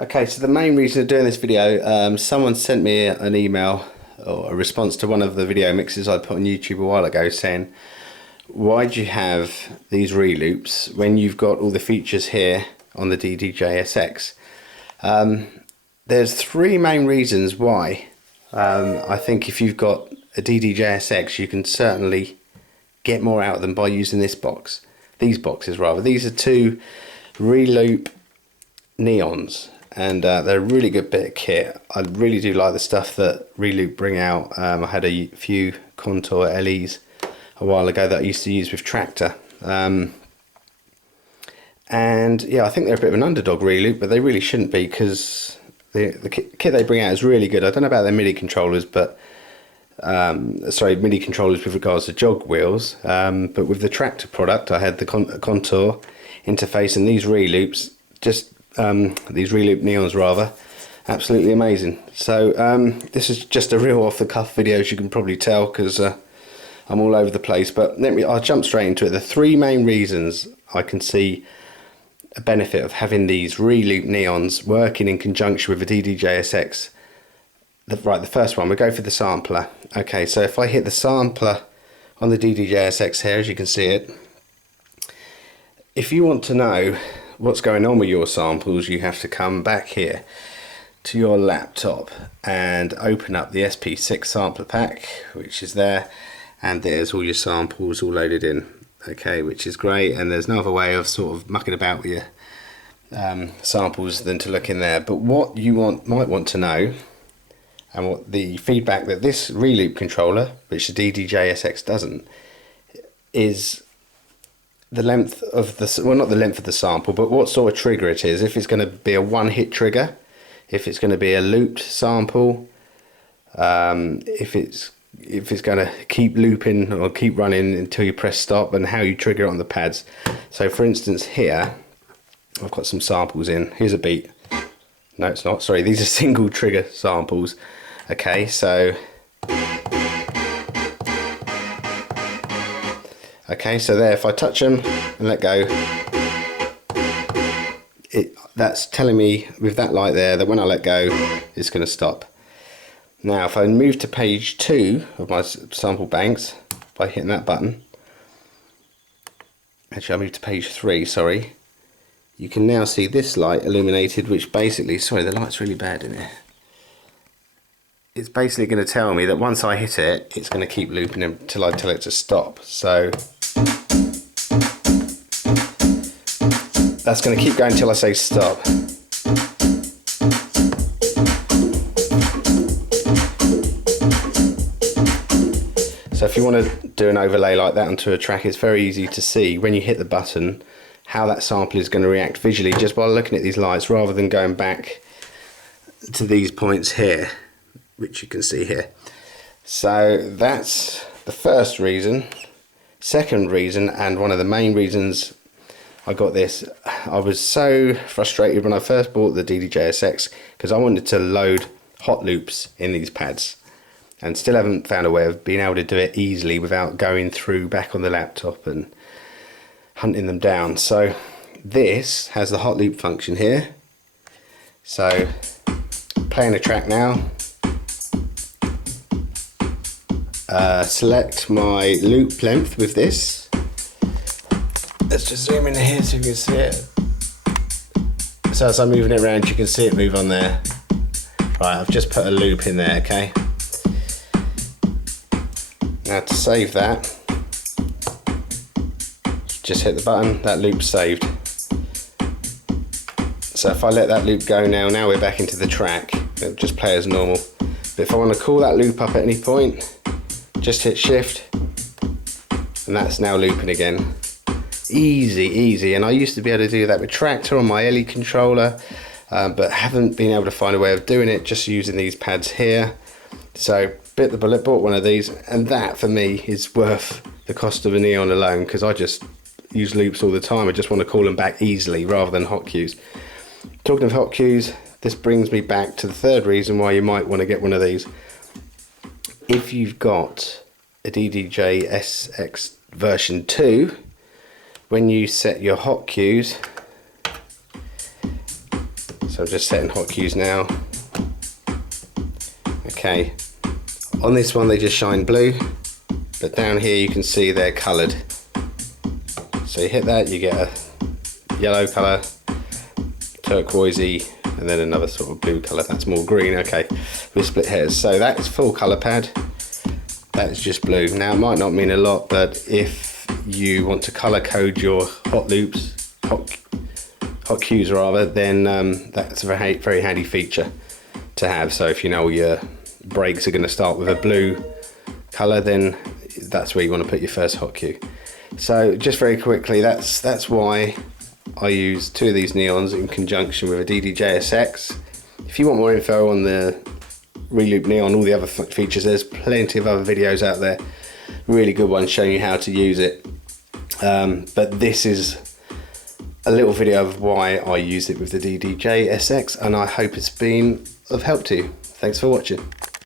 Okay, so the main reason of doing this video, someone sent me an email or a response to one of the video mixes I put on YouTube a while ago saying, why do you have these reloops when you've got all the features here on the ddjsx? There's three main reasons why. I think if you've got a ddjsx, you can certainly get more out of them by using this box. These boxes rather. These are two reloop neons, and they're a really good bit of kit. I really do like the stuff that Reloop bring out. I had a few Contour LEs a while ago that I used to use with Tractor, and yeah, I think they're a bit of an underdog Reloop, but they really shouldn't be, because the kit they bring out is really good. I don't know about their MIDI controllers, but sorry, MIDI controllers with regards to jog wheels, but with the Tractor product I had the Contour interface, and these reloops, just these reloop neons rather, absolutely amazing. So this is just a real off the cuff video, as you can probably tell, because I'm all over the place, but I'll jump straight into it. The three main reasons I can see a benefit of having these reloop neons working in conjunction with a ddjsx. Right, the first one, we go for the sampler. Okay, so if I hit the sampler on the ddjsx here, as you can see it, if you want to know what's going on with your samples, you have to come back here to your laptop and open up the SP6 sampler pack, which is there, and there's all your samples all loaded in. Okay, which is great, and there's no other way of sort of mucking about with your samples than to look in there. But what you might want to know, and what the feedback that this reloop controller, which the ddjsx doesn't, is the length of the, well, not the length of the sample, but what sort of trigger it is. If it's going to be a one-hit trigger, if it's going to be a looped sample, if it's going to keep looping or keep running until you press stop, and how you trigger it on the pads. So for instance here, I've got some samples in. Here's a beat. No, it's not. Sorry, these are single trigger samples. Okay, so there, if I touch them and let go, that's telling me with that light there that when I let go, it's going to stop. Now, if I move to page 2 of my sample banks by hitting that button, actually I'll move to page 3, sorry, you can now see this light illuminated, which basically, sorry, the light's really bad in here. It's basically going to tell me that once I hit it, it's going to keep looping until I tell it to stop. So that's going to keep going until I say stop. So if you want to do an overlay like that onto a track, it's very easy to see when you hit the button how that sample is going to react visually just by looking at these lights, rather than going back to these points here, which you can see here. So that's the first reason. Second reason, and one of the main reasons I got this, I was so frustrated when I first bought the ddjsx, because I wanted to load hot loops in these pads, and still haven't found a way of being able to do it easily without going through back on the laptop and hunting them down. So this has the hot loop function here. So playing a track now, select my loop length with this. Let's just zoom in here so you can see it. So as I'm moving it around, you can see it move on there. Right, I've just put a loop in there, okay? Now to save that, just hit the button, that loop's saved. So if I let that loop go now we're back into the track. It'll just play as normal. But if I want to call that loop up at any point, just hit shift, and that's now looping again. Easy, and I used to be able to do that with Tractor on my LE controller, but haven't been able to find a way of doing it just using these pads here. So bit the bullet, bought one of these, and that for me is worth the cost of a neon alone, because I just use loops all the time. I just want to call them back easily rather than hot cues. Talking of hot cues, this brings me back to the third reason why you might want to get one of these. If you've got a ddjsx version 2, when you set your hot cues, So I'm just setting hot cues now. Okay, on this one they just shine blue, but down here you can see they're coloured. So you hit that, you get a yellow colour, turquoisey, and then another sort of blue colour that's more green. Okay, with split hairs. So that is full colour pad. That is just blue. Now it might not mean a lot, but if you want to colour code your hot loops, hot cues rather, then that's a very handy feature to have. So if you know your breaks are going to start with a blue colour, then that's where you want to put your first hot cue. So just very quickly, that's why I use two of these neons in conjunction with a ddjsx. If you want more info on the reloop neon, all the other features, there's plenty of other videos out there, really good ones showing you how to use it. But this is a little video of why I use it with the ddjsx, and I hope it's been of help to you. Thanks for watching.